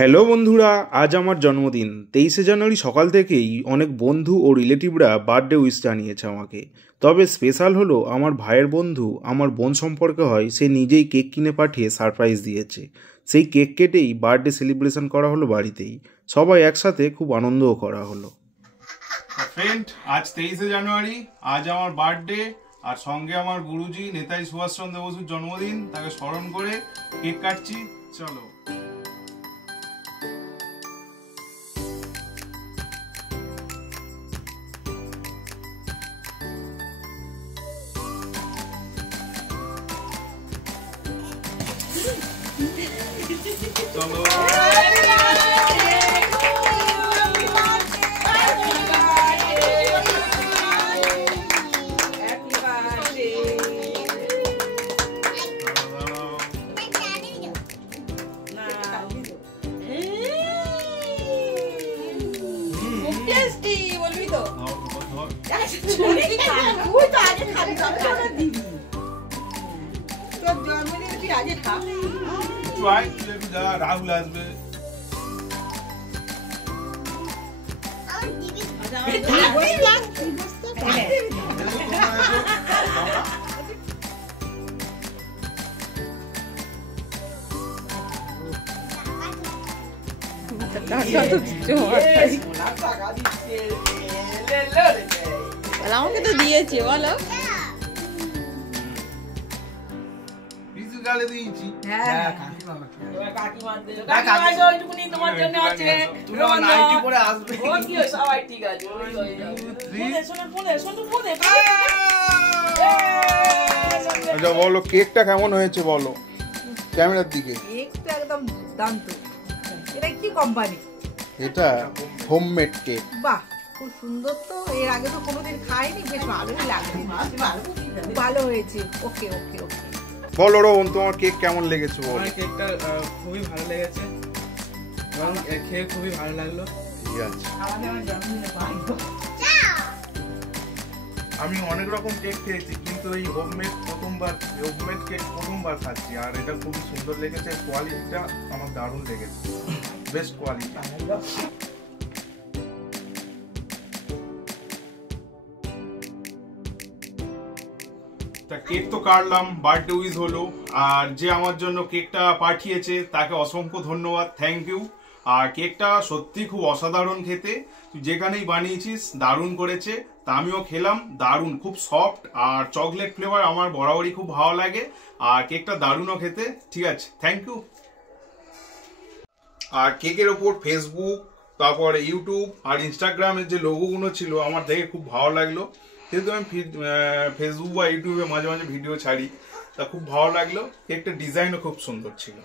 Hello বন্ধুরা, আজ আমার জন্মদিন। 23শে জানুয়ারি সকাল থেকেই অনেক বন্ধু ও রিলেটিভরা বার্থডে উইশ জানিয়েছে আমাকে। তবে স্পেশাল হলো আমার ভাইয়ের বন্ধু, আমার বোন সম্পর্কে হয়, সে নিজেই কেক কিনে পাঠিয়ে সারপ্রাইজ দিয়েছে। সেই কেক কেটেই বার্থডে সেলিব্রেশন করা হলো বাড়িতেই। সবাই একসাথে খুব আনন্দও করা হলো। ফ্রেন্ড, আজ 23শে জানুয়ারি, আজ আমার বার্থডে, আর সঙ্গে আমার গুরুজি নেতাজি সুভাষচন্দ্র বসুর জন্মদিন। তাকে স্মরণ করে কেক কাটছি। চলো। চলো। রাহুল আসবে। আমাকে তো দিয়েছে, বলো। বলো কেকটা কেমন হয়েছে, বলো ক্যামেরার দিকে। কেকটা একদম দুর্দান্ত। এটা কি কোম্পানি? এটা হোমমেড কেক। বাহ, খুব সুন্দর তো। এর আগে তো কোনোদিন খাইনি, বেশ ভালোই লাগছে। ভালো হয়েছে। ওকে ওকে ওকে। বলো রোহন, তোমার কেক কেমন লেগেছে? বলো। আমার কেকটা খুবই ভালো লেগেছে এবং খেয়ে খুবই ভালো লাগলো। ঠিক আছে। আমি অনেক রকম কেক খেয়েছি, কিন্তু এই হোমমেড কেক প্রথমবার খাচ্ছি, আর এটা খুবই সুন্দর লেগেছে। কোয়ালিটিটা আমার দারুণ লেগেছে, বেস্ট কোয়ালিটি। তা কেক তো কাটলাম, বার্থডে উইশ হলো, আর যে আমার জন্য কেকটা পাঠিয়েছে তাকে অসংখ্য ধন্যবাদ, থ্যাংক ইউ। আর কেকটা সত্যি খুব অসাধারণ খেতে, তুই যেখানেই বানিয়েছিস দারুণ করেছে। তা আমিও খেলাম, দারুণ, খুব সফট, আর চকলেট ফ্লেভার আমার বরাবরই খুব ভালো লাগে, আর কেকটা দারুণও খেতে। ঠিক আছে, থ্যাংক ইউ। আর কেকের ওপর ফেসবুক, তারপর ইউটিউব আর ইনস্টাগ্রামের যে লোগোগুলো ছিল আমার দেখে খুব ভালো লাগলো। যেহেতু আমি ফেসবুক বা ইউটিউবে মাঝে মাঝে ভিডিও ছাড়ি, তা খুব ভালো লাগলো। কেকটার ডিজাইনও খুব সুন্দর ছিল।